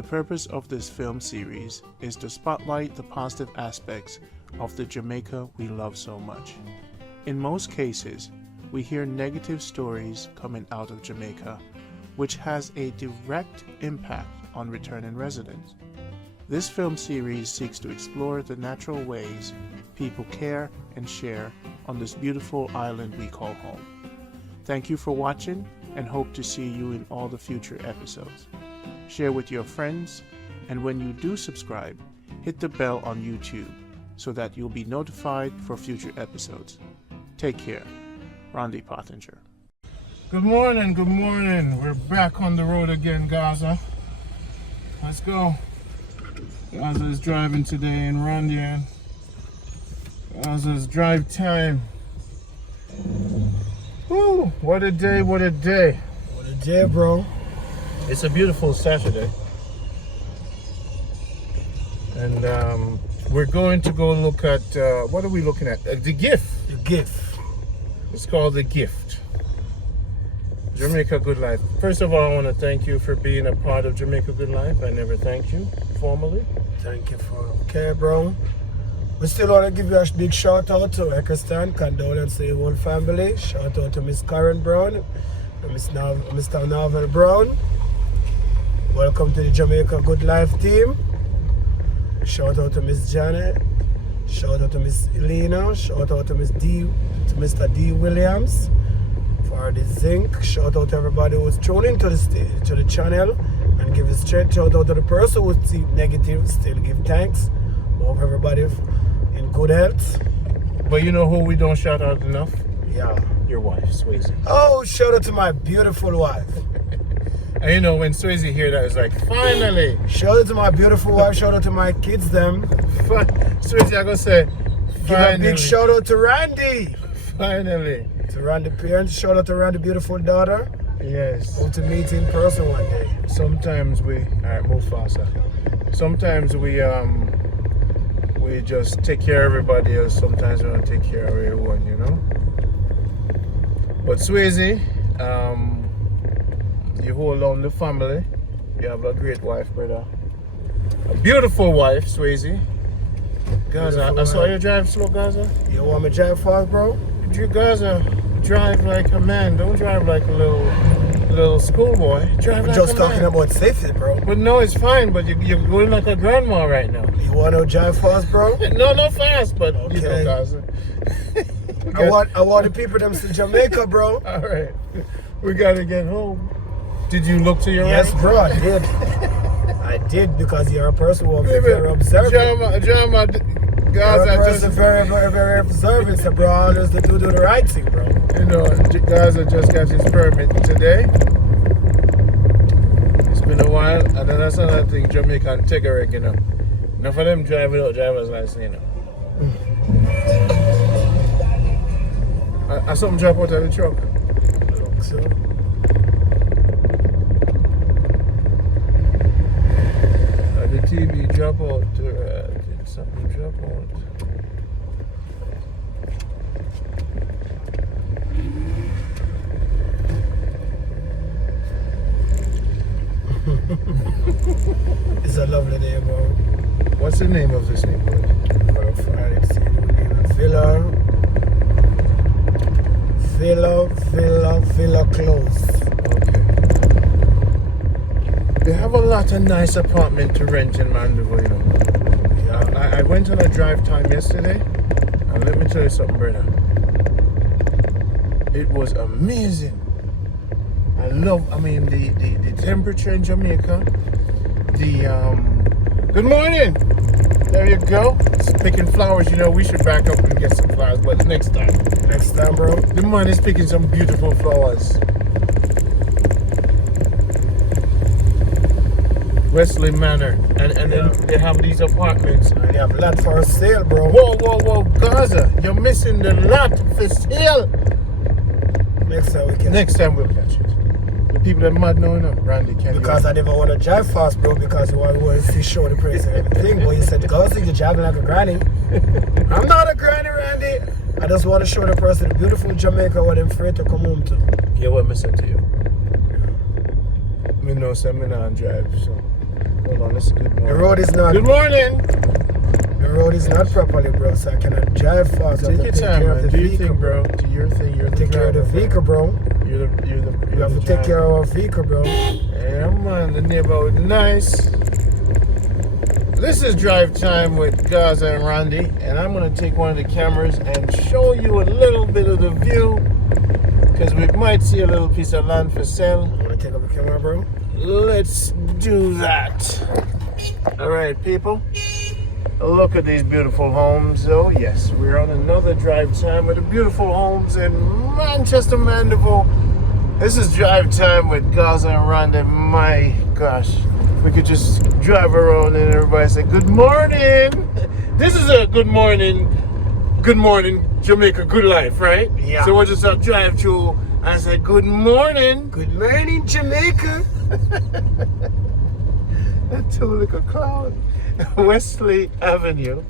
The purpose of this film series is to spotlight the positive aspects of the Jamaica we love so much. In most cases, we hear negative stories coming out of Jamaica, which has a direct impact on returning residents. This film series seeks to explore the natural ways people care and share on this beautiful island we call home. Thank you for watching and hope to see you in all the future episodes. Share with your friends, and when you do subscribe, hit the bell on YouTube so that you'll be notified for future episodes. Take care. Randy Pottinger. Good morning, good morning. We're back on the road again, Gaza. Let's go. Gaza is driving today in Randy. Gaza's drive time. Woo, what a day, what a day. What a day, bro. It's a beautiful Saturday. And we're going to go look at, what are we looking at? The gift. The gift. It's called The Gift. Jamaica Good Life. First of all, I want to thank you for being a part of Jamaica Good Life. I never thanked you formally. Thank you for okay, bro. We still want to give you a big shout out to Ekistan, condolence to your whole family. Shout out to Miss Karen Brown, Mr. Navel Brown. Welcome to the Jamaica Good Life team. Shout out to Miss Janet. Shout out to Miss Elena. Shout out to Mr. D Williams for the zinc. Shout out to everybody who's tuning to the channel and give us strength. Shout out to the person who see negative, still give thanks. Hope everybody in good health. But you know who we don't shout out enough? Yeah. Your wife, Swayze. Oh, shout out to my beautiful wife. And you know, when Swayze hear that, it's like, finally. Shout out to my beautiful wife. Shout out to my kids, them. Swayze, I gonna say, Give finally. a big shout out to Randy. Finally. To Randy parents. Shout out to Randy beautiful daughter. Yes. Hope to meet in person one day. Sometimes alright, move faster. Sometimes we just take care of everybody else. Sometimes we don't take care of everyone, you know. But Swayze, you hold on the family. You have a great wife, brother. A beautiful wife, Swayze. Gaza, I saw you drive slow, Gaza. You want me to drive fast, bro? Gaza, drive like a man. Don't drive like a little schoolboy. Drive like Just a talking man. about safety, bro. But no, it's fine. But you're going like a grandma right now. You want to drive fast, bro? No, not fast, but Okay. you know, Gaza. I want the people them to Jamaica, bro. All right, we gotta get home. Did you look to your Yes, right? bro, I did. I did because you're a person who is very observant. Drama, You're Gaza a person just, very, very, very observant, so bro. Always do the right thing, bro. you know, Gaza just got his permit today. It's been a while, and then that's another thing Jamaican take a wreck, you know. Enough of them drive without driver's license, you know. I saw him drop out of the truck. So, The TV drop out. Did something drop out? it's a lovely day, bro. What's the name of this neighborhood? Villa Close. Okay. They have a lot of nice apartment to rent in Mandeville, you know. Yeah. I went on a drive time yesterday, and let me tell you something, brother. It was amazing. I mean, the temperature in Jamaica. Good morning. There you go. It's picking flowers, you know, we should back up and get some flowers, but next time. Next time, bro. The man is picking some beautiful flowers. Wesley Manor, and then they have these apartments. And you have lot for sale, bro. Whoa, Gaza, you're missing the lot for sale. Next time we can. Next time we'll catch it. The people that mad now, you know, Randy, can Because I never want to drive fast, bro, because you want to see show the praise and everything. But you said, Gaza, you're driving like a granny. I'm not a granny, Randy. I just want to show the person the beautiful Jamaica what I'm afraid to come home to. Yeah, what I said to you. Me know say me not drive, so Hold on, this is good The morning. road is not. Good morning. The road is not properly, bro. So I cannot drive fast. I Take have your to take time, care of man. the Do your vehicle, thing, bro. Do your thing. You're the Take care of the driver, vehicle, bro. You're We have to take care of our vehicle, bro. Yeah, man, the neighborhood nice. This is drive time with Gaza and Randy, and I'm gonna take one of the cameras and show you a little bit of the view, because we might see a little piece of land for sale. You wanna take up the camera, bro? Let's do that. All right, people. Look at these beautiful homes. Oh yes, we're on another drive time with the beautiful homes in Manchester, Mandeville. This is drive time with Gaza and Randy. My gosh, we could just drive around and everybody say good morning. This is a good morning Jamaica, good life, right? Yeah. So we'll just drive through and say good morning. Good morning, Jamaica. That two little cloud. Wesley Avenue.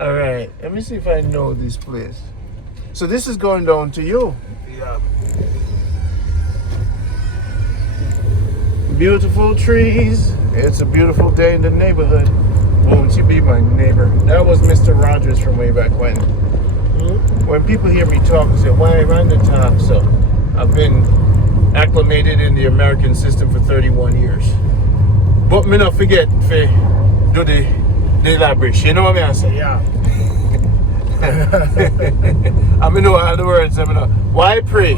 All right, let me see if I know this place. So this is going down to you. Yeah. Beautiful trees. It's a beautiful day in the neighborhood. Won't you be my neighbor? That was Mr. Rogers from way back when. When people hear me talk, they say, why run the talk? So I've been acclimated in the American system for 31 years. But me not forget to do the elaboration. You know what I say? Yeah. I mean, know all the words. I mean, why pray?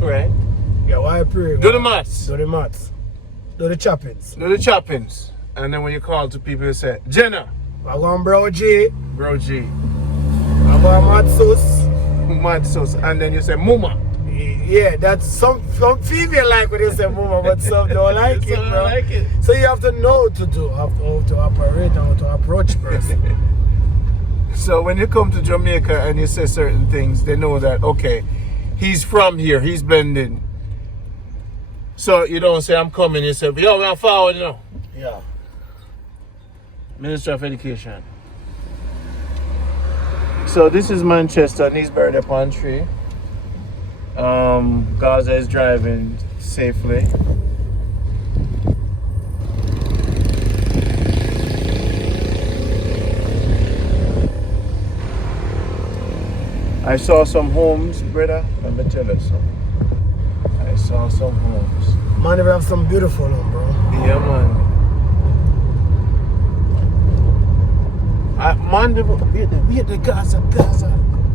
Right? Yeah, why pray? Do the maths. Do the maths. Do the choppings. Do the choppings. And then when you call to people, you say, Jenna. I go on Bro G. Bro G. I go on Mad Sauce. Mad sauce. And then you say, Muma. Yeah, that's some female like when they say mama, but some don't like it, Some bro. like it. So you have to know what to do, how to operate, how to approach person. So when you come to Jamaica and you say certain things, they know that, okay, he's from here, he's blending. So you don't say, I'm coming, you say, yo, we're forward, you know. Yeah. Minister of Education. So this is Manchester, and he's buried upon tree. Gaza is driving safely. I saw some homes, brother. Let me tell you something. I saw some homes. Man, we have some beautiful one, bro. Yeah, man. Mandeville, wait the Gaza,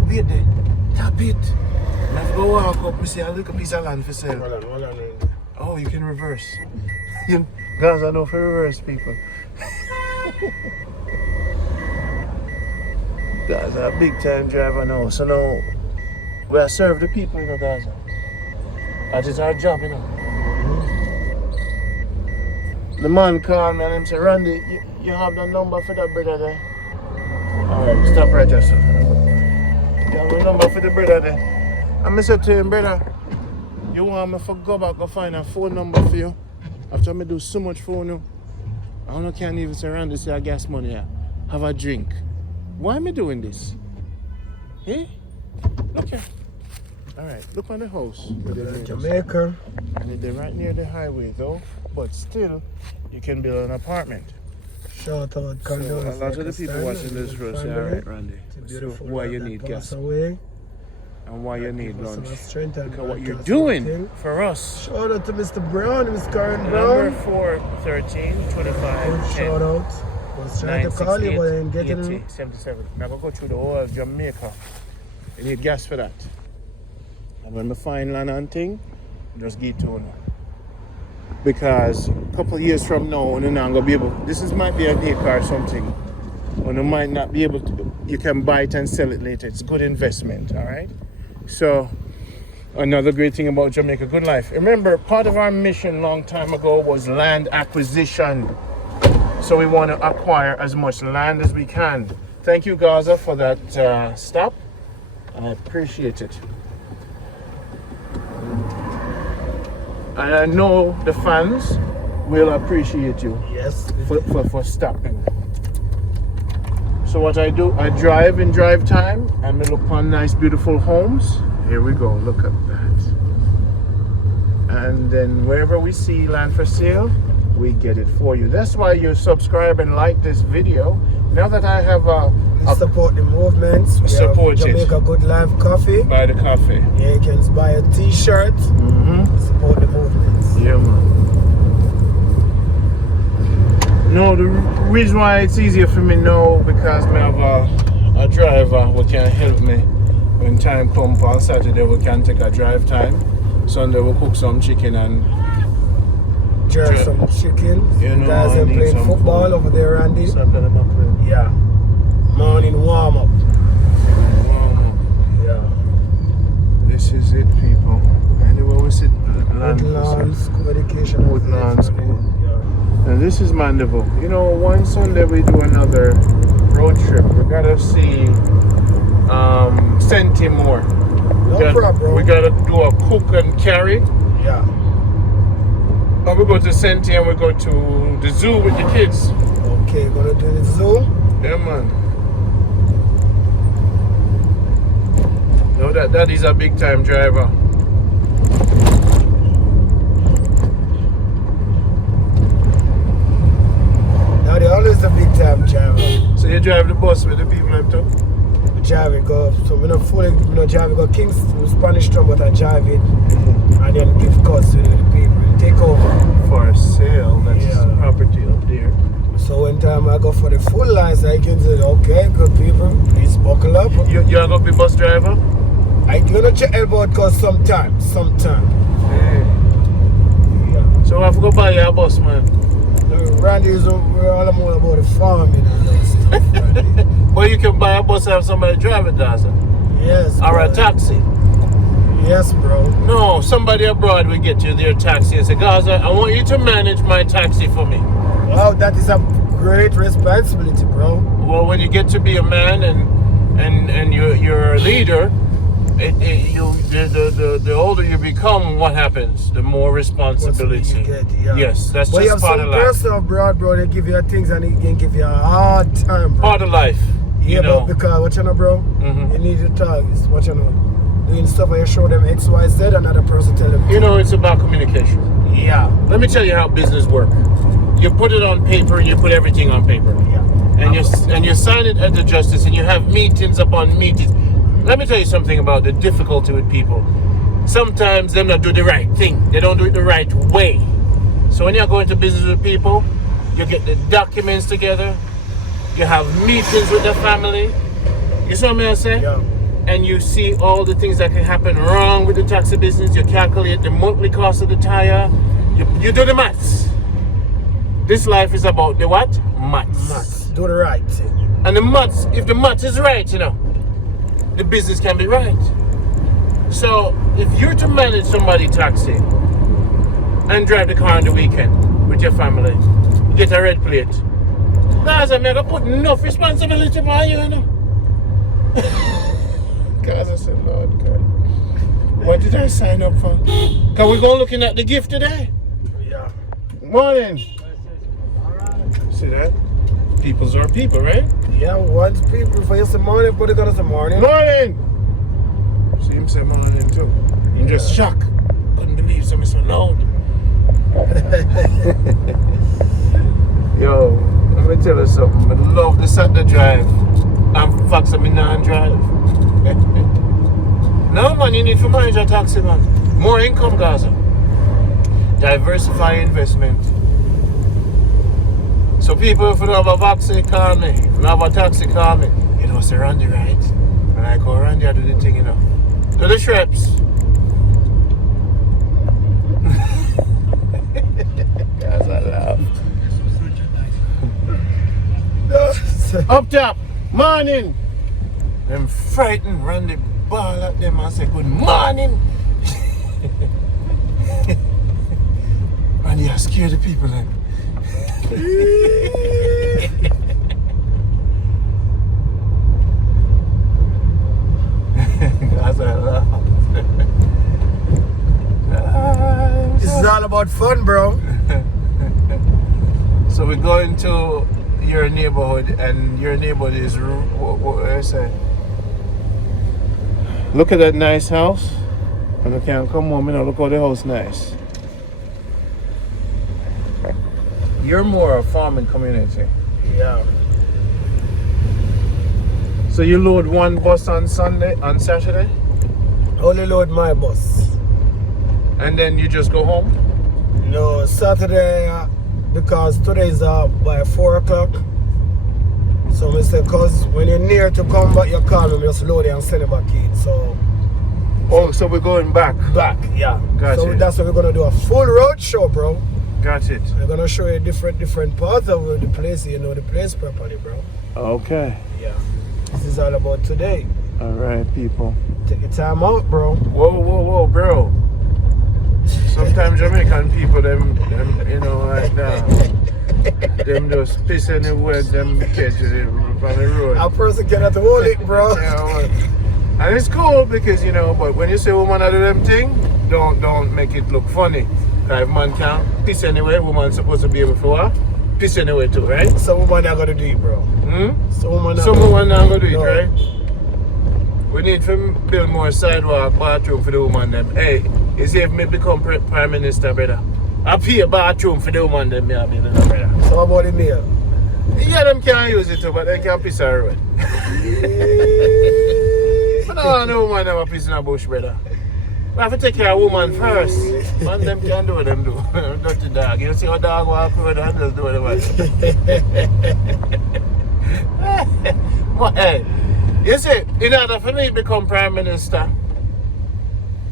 wait the, tap it. Let's go walk up, we see a little piece of land for sale. Hold on. Oh, you can reverse. Gaza, no for reverse, people. Gaza, a big time driver now. So now, we are serve the people in Gaza. That is our job, you know. The man called me and him said, Randy, you have the number for that brother there? Alright, stop right there, sir. You have the number for the brother there? And I said to him, brother, you want me to go back and find a phone number for you? After I do so much for you, I can't even say Randy say I gas money here. Have a drink. Why am I doing this? Eh? Look here. Alright, look on the house. Jamaica. And they're right near the highway though, but still, you can build an apartment. Shout out, So condolences. a lot of the people watching this road say, all right, Randy, so why you need gas away. and why you need Give us lunch? some strength and Look at what you're gas doing everything. For us, Shout out to Mr. Brown, Mr. Karen number Brown. 413-25-10. Shout out. I was trying to call you, but I ain't getting 80, him. 77. Now go through the whole of Jamaica. You need gas for that. And when we find land and thing, just get to it. Because a couple of years from now, we're not gonna be able. Might be a day car or something. When you might not be able to. You can buy it and sell it later. It's a good investment, all right. So another great thing about Jamaica, good life. Remember, part of our mission long time ago was land acquisition. So we want to acquire as much land as we can. Thank you, Gaza, for that stop. I appreciate it. And I know the fans will appreciate you Yes. for stopping. So what I do, I drive in drive time and we look upon nice beautiful homes. Here we go, look at that. And then wherever we see land for sale, we get it for you. That's why you subscribe and like this video. Now that I have support the movements. We support have Jamaica Good Life Coffee. buy the coffee. Yeah, you can buy a t-shirt. Support the movements. Yeah, man. No, the reason why it's easier for me now because I have a driver who can help me when time comes. On Saturday we can take a drive time. Sunday we'll cook some chicken and Jerk some chicken. You know, guys I are need playing some football food. over there, Randy. something in my plate. Yeah. Morning warm up. Yeah. This is it, people. Anyway, we sit Woodland School Education. Woodland School. Yeah. And this is Mandeville. You know, one Sunday we do another road trip. We gotta see Senti more. No problem, bro. We gotta do a cook and carry. Yeah. And we go to Senti and we go to the zoo with the kids. Okay, gonna do the zoo. Yeah, man. No, that is a big time driver. Now they always a big time driver. So you drive the bus with the people like too? We drive it go, so we not fully, we not drive it go Kingston, Spanish Town, but I drive it and then give cuts to the people, take over. For sale, that's Yeah. property up there. So when time I go for the full license, I can say, okay, good people, please buckle up. You are gonna be bus driver? I gonna check elbow cause sometime. Hey. Yeah. So I have to go buy your bus, man. Randy is we're all more about the farming and that stuff, Randy. Well, you can buy a bus and have somebody drive it, Gaza. Yes. Or a bro. taxi. Yes, bro. No, somebody abroad will get you their taxi and say, Gaza, I want you to manage my taxi for me. Wow, that is a great responsibility, bro. Well, when you get to be a man and you're a leader, the older you become, what happens? The more responsibility. You get, yeah. Yes, that's but you just have part some of life. person abroad, bro, they give you things and they can give you a hard time, bro. Part of life. Yeah, You know. but because, what you know, bro? Mhm. You need to targets, what you know? Doing stuff where you show them X, Y, Z, another person tell them. You know, it's about communication. Yeah. Let me tell you how business works. You put it on paper and you put everything on paper. Yeah. And you sign it at the justice and you have meetings upon meetings. Let me tell you something about the difficulty with people. Sometimes they don't do the right thing. They don't do it the right way. So when you're going to business with people, you get the documents together. You have meetings with the family. You see what I'm saying? Yeah. And you see all the things that can happen wrong with the taxi business. You calculate the monthly cost of the tire. You do the maths. This life is about the what? Maths. Maths. Do the right thing. And the maths, if the maths is right, you know, the business can be right. So if you're to manage somebody taxi and drive the car on the weekend with your family, you get a red plate. Guys, I'm gonna put enough responsibility on you, you know. Guys, I said, Lord God, what did I sign up for? Can we go looking at the gift today? Yeah. Morning. See that? Peoples are people, right? Yeah, once people for you say morning, but it's gonna say morning. Morning. See him say morning too. I'm just shocked. Couldn't believe something so loud. Yo, let me tell you something. I love the Saturday drive. I'm fact I not drive. No man, you need to manage a taxi, man. More income, Gaza. Diversify investment. So people, if you don't have a taxi, call me. If you don't have a taxi, call me. You know, say Randy, right? And I go, Randy, I do the thing, you know. To the Shreps. Guys, I laugh. Up top, morning. Them frightened Randy ball at them and say, good morning. Randy, I scare the people then. Guys, I laugh. This is all about fun, bro. So we're going to your neighborhood, and your neighborhood is what I say. Look at that nice house. And I can't come home, you know, look how the house nice. You're more a farming community. Yeah. So you load one bus on Saturday? Only load my bus. And then you just go home? No, Saturday, because today is by 4 o'clock. So I say, cause when you're near to come back, you call me, just load it and send it back in. So. Oh, so we're going back? Back, yeah. Got so it. That's why we're gonna do a full road show, bro. Got it. We're gonna show you different parts of the place, so you know the place properly, bro. Okay. Yeah. This is all about today. All right, people. Take your time out, bro. Whoa, bro. Sometimes Jamaican people, them you know, like now, them just piss anywhere, them catch it on the road. A person cannot hold it, bro. Yeah, and it's cool because, you know, but when you say woman do them thing, don't make it look funny. If man can't piss anywhere, woman's supposed to be able to piss anywhere too, right? Some woman not gonna do it, bro. Some woman not gonna do it, right? We need to build more sidewalk, bathroom for the woman them. Hey, you see if me become Prime Minister, brother, I pay a bathroom for the woman them, me brother. So about the meal? Yeah, them can't use it too, but they can piss her away. But no woman never piss in a bush, brother. We have to take care of woman first. Man, them can do what them do. Dirty dog. You see how dog walk over there and just do what they want. But hey, you see, in order for me to become Prime Minister,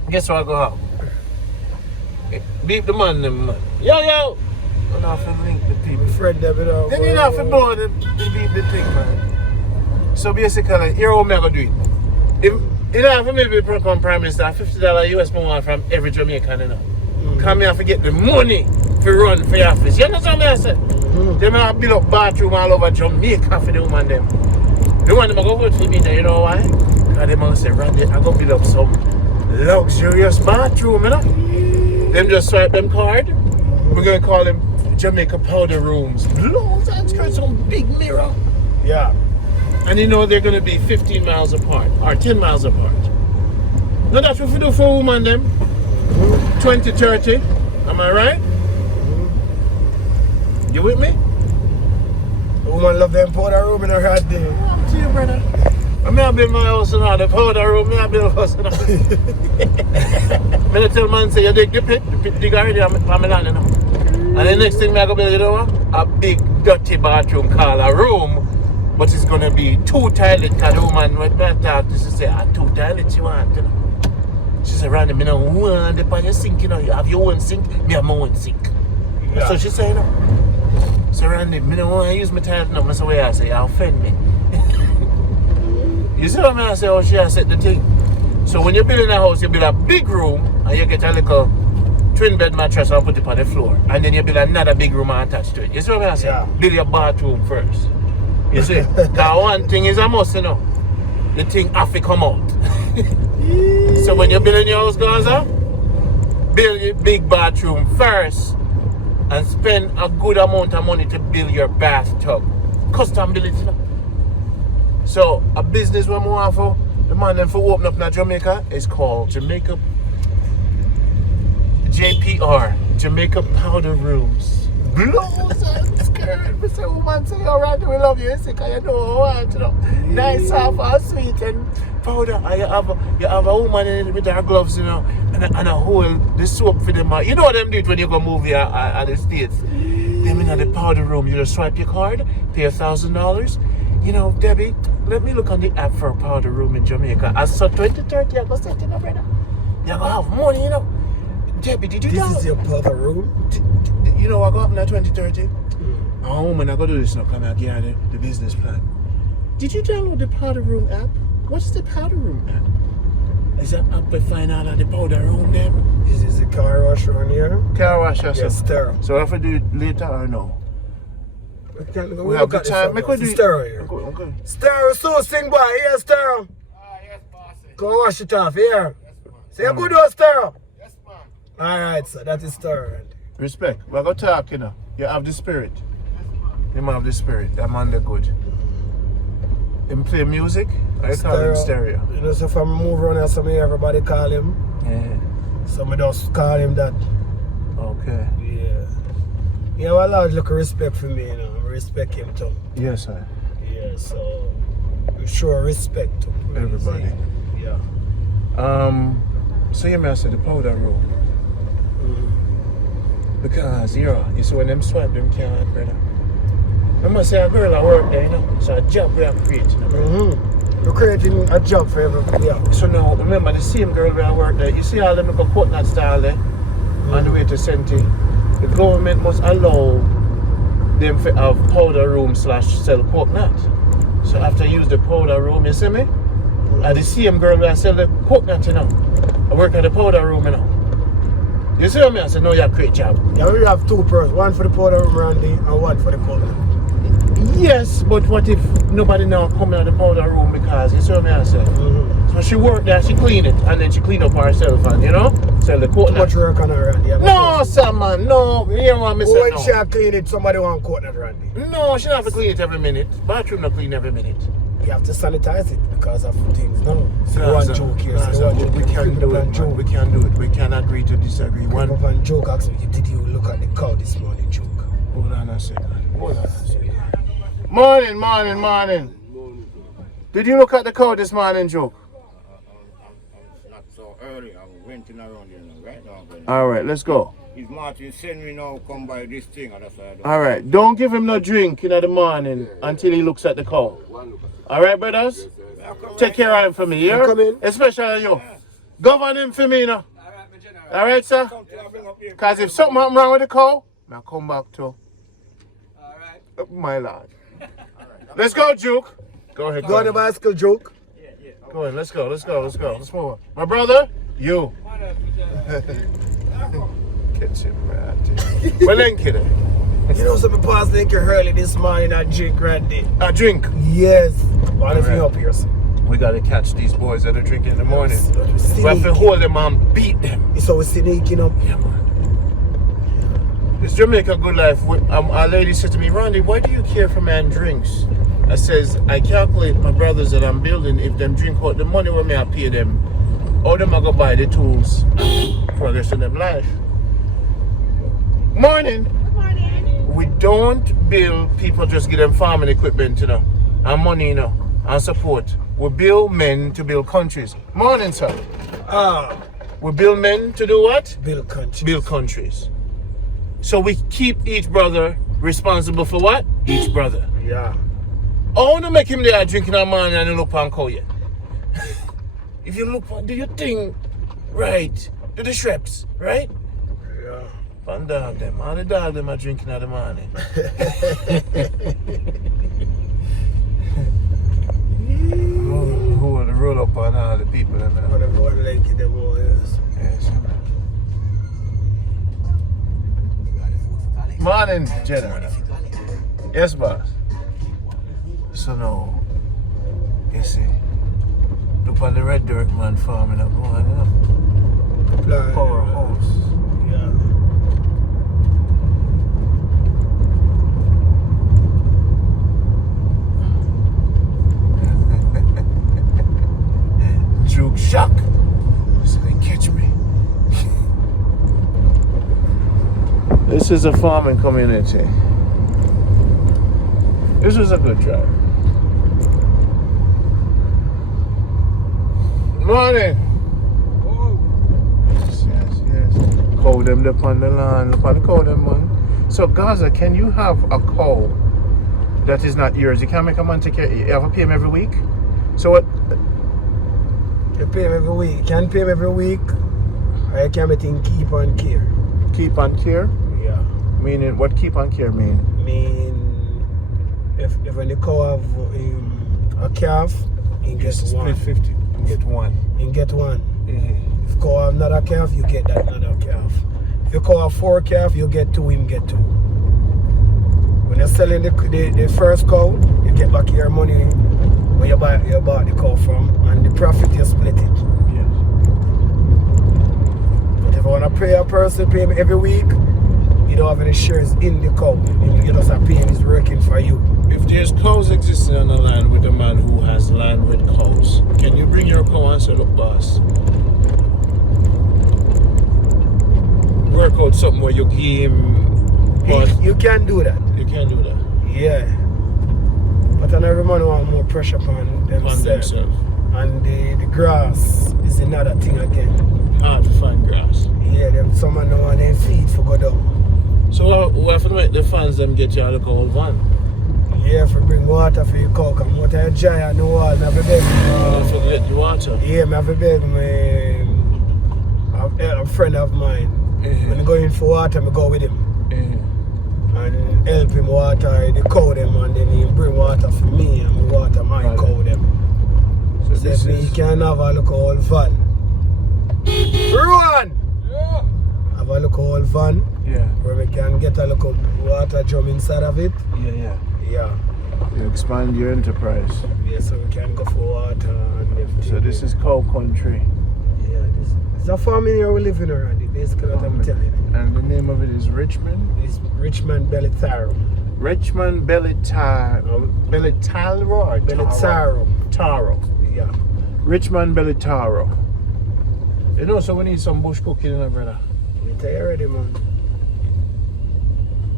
guess what I go out? Beat the man, them man. Yo! You have to link the people. Fred them, you know. Then you have to blow the beat the thing, man. So basically, here how me gonna do it. You know, for me to become Prime Minister, $50 US I want from every Jamaican, you know. Come here to get the money to run for your office. You understand what I said? They may have built up bathroom all over Jamaica for the woman them. The one them go vote for me there, you know why? Because they must say, Randy, I'm going to build up some luxurious bathroom, you know. Them just swipe them card. We're going to call them Jamaica powder rooms. Blows and skirts, some big mirror. Yeah. And you know they're going to be 15 miles apart or 10 miles apart. Now that's what we do for women them. 2030. Am I right? You with me? The woman love them powder room in her head there. I'm to you, brother. I may have built my house now, the powder room, I build a house now. I tell man, say, you dig the pit dig already, I'm land, you know. And the next thing I go build, you know what? A big dirty bathroom called a room. But it's gonna be 2 toilets, because the woman when I talk to, she say, 2 toilets you want, you know. She said, Randy, me no want the pan your sink, you know. You have your own sink, me have my own sink. Yeah. So she say, you know. So Randy, me no want to use my toilet now. I say, where I say, you offend me. You see what I say? Oh, she has said the thing. So when you build in a house, you build a big room, and you get a little twin bed mattress and put it on the floor. And then you build another big room attached to it. You see what I say? Yeah. Build your bathroom first. You see, that one thing is a must, you know. The thing have to come out. So when you build in your house, Gaza, build your big bathroom first and spend a good amount of money to build your bathtub. Custom build it, you know. So a business when we want for the man them for open up in Jamaica is called Jamaica JPR, Jamaica Powder Rooms. Blows and skirt. We say, woman, say, all right, we love you. You see, because you know what, you know. Nice, soft, and sweet, and powder. And you have a woman in it with her gloves, you know, and a hold the soap for them. You know what them do it when you go movie at the States. Them in the powder room, you just swipe your card, pay $1,000. You know, Debbie, let me look on the app for a powder room in Jamaica. As so 2030, I go set it up, brother. You go have money, you know. Debbie, did you This is your powder room? You know what happened at 2030? Oh man, I gotta do this now. Come here, get the business plan. Did you download the powder room app? What's the powder room app? Is that app to find out at the powder room then? This is the car wash on here. Car wash, yes. Yes, stir. So I have to do it later or no? We have the time. Make we do stir here. Okay. Stir, so sing boy. Here, stir. Yes, boss. Go wash it off here. Yes, say a good one, stir. Yes, man. Alright, so that is stir. Respect. We're gonna talk, you know. You have the spirit. You have the spirit. That man, they're good. Him play music, I call him stereo. You know, so if I move around here, some everybody call him. Yeah. Some just call him that. Okay. Yeah. You have a large look of respect for me, you know. I respect him too. Yes, sir. Yeah, so we show respect to Everybody. Yeah. So you may say the powder room. Because, you see when them swipe them can't, brother. I must say a girl at work there, you know. So a job we are creating, brother. We're creating a job for everybody. Yeah. So now, remember the same girl we are work there. You see all them little coconut style there on the way to Senti. The government must allow them to have powder room / sell coconut. So after you use the powder room, you see me? And the same girl that sell the coconut, you know. I work at the powder room, you know. You see what I said, no, you have a great job. Yeah, we have two persons, one for the powder room, Randy, and one for the coconut. Yes, but what if nobody now coming out the powder room because, you see what I said? So she work there, she clean it, and then she clean up herself, and you know, sell the coconut. Too much work on her, Randy. No, sir, man, no. You hear what I say? When she clean it, somebody want coconut, Randy. No, she don't have to clean it every minute. Bathroom not clean every minute. You have to sanitize it because of things, no? So No, one sir. joke here, No, so sir, one joke. we can't do it, man. We can't do it. We can agree to disagree. One One. joke asked me, did you look at the cow this morning, joke? Hold on a second. Hold on a second. Morning. Did you look at the cow this morning, Joke? Not so early. I'm renting around here now, right now. All right, let's go. Is Martin send me now come by this thing and that's why I don't. All right, don't give him no drink in the morning until he looks at the cow. All right, brothers? Take care of him for me, yeah? come in. Especially you. Govern him for me, you know. All right, sir? Because if something happen wrong with the cow, I'll come back to. All right. My lord. Let's go, Juke. Go ahead. Go on the bicycle, joke. Go ahead. Let's go. Let's move on. My brother, you. Catch him, right? Well, then, kid. You know, some past link early this morning at drink, Randy. A drink. Yes. What if Alright. you up here, sir? We gotta catch these boys that are drinking in the morning. Yes. We have to hold them and beat them. So we're sneaking up. Yeah, man. It's Jamaica good life. A lady said to me, Randy, why do you care for man drinks? I says, I calculate my brothers that I'm building, if them drink out the money when I pay them, all them I go buy the tools for the rest of them life. Morning. Good morning. We don't build people just give them farming equipment, you know, and money, you know, and support. We build men to build countries. Morning, sir. We build men to do what? Build country. Build countries. So we keep each brother responsible for what? Each brother. Yeah. I want to make him there drinking a man and look on cow yet. If you look, do your thing right. Do the shreps, right? Yeah. Fun dog them. All the dog them are drinking in the morning. Who will roll up on all the people? Them, you know? Whatever one like it, them all, yes. Yes, morning, General. Yes, boss. So now, you see, look on the red dirt man farming up one, you know? Powerhouse. Yeah. Juke shock. So they catch me. This is a farming community. This was a good drive. Morning. Yes. Cow them up on the land. Look at the cow them, man. So Gaza, can you have a cow that is not yours? You can't make a man take care. You have to pay him every week. So what? You pay him every week. You can pay him every week, or you can make him keep on care. Keep on care? Yeah. Meaning, what keep on care mean? If when the cow have a calf, he gets one. Split 50. Get one. He get one. Mm-hmm. If cow have another calf, you get that another calf. If you cow have 4 calf, you get 2, him get 2. When you're selling the first cow, you get back your money where you bought the cow from, and the profit you split it. Yes. But if you want to pay a person, pay him every week, you don't have any shares in the cow. You just have to pay him, he's working for you. If there's cows existing on the land with a man who has land with cows, can you bring your cow and say, look, boss, work out something where you give him But You can do that. you can't do that. Yeah. But I every man want more pressure upon themselves. And the grass is another thing again. Hard to find grass. Yeah, them someone know on their feet for go down. So we have to make the fans them get you a little old van. Yeah, if you bring water for your cow, come out of giant no wall, I have a beg. If you get the water. Yeah, I have a beg a friend of mine. When I go in for water, I go with him. And help him water the cow them, and then he bring water for me and me water my cow them. So So this me is can have a look old van. Run! yeah. Have a look old van Yeah. where we can get a look water drum inside of it. Yeah. Yeah. You expand your enterprise. Yeah, so we can go for water and everything. So this is cow country. Yeah, it's a farm in here we live in already, basically what I'm telling you. And the name of it is Richmond. It's Richmond Belitaro. Richmond Belitaro. Belitaro. Belitaro. Taro. Yeah. Richmond Belitaro. You know, so we need some bush cooking, brother. I tell you already, man.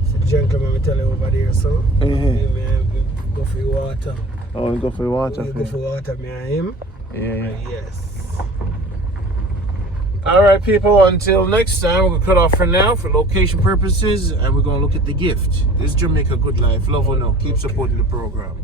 It's a gentleman we tell you over there, so. Yeah, man, we go for your water. Oh, we go for water. We go for water, me and him. Yeah. Yes. Alright, people, until next time, we're going to cut off for now for location purposes, and we're going to look at the gift. This is Jamaica Good Life. Love or no, keep supporting the program.